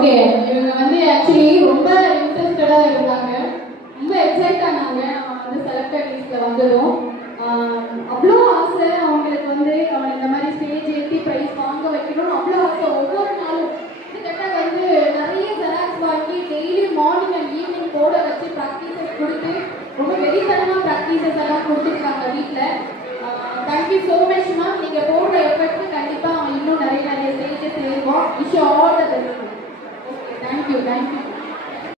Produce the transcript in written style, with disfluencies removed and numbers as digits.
Okay, இவங்க வந்து actually ரொம்ப இன்ட்ரெஸ்டடாக இருந்தாங்க, ரொம்ப எக்ஸைட் ஆனாங்க. அவங்க வந்து செலக்டட் லிஸ்ட்டில் வந்ததும் அவ்வளோ ஆசை அவங்களுக்கு வந்து அவங்க இந்த மாதிரி ஸ்டேஜ் ஏற்றி ப்ரைஸ் வாங்க வைக்கணும்னு அவ்வளோ ஆசை. ஒவ்வொரு நாளும் கிட்டத்தட்ட வந்து நிறைய ஜெராக்ஸ் வாங்கி டெய்லி மார்னிங் அண்ட் ஈவினிங் போட வச்சு ப்ராக்டிசஸ் கொடுத்து ரொம்ப வெறித்தனமாக ப்ராக்டிசஸ் எல்லாம் கொடுத்துருக்காங்க வீட்டில். Thank you so much ma'am. நீங்கள் போடுற எஃபர்ட்க்கு கண்டிப்பாக அவன் இன்னும் நிறைய ஸ்டேஜஸ் ஏறுவோம். Wish all the best. Okay, thank you.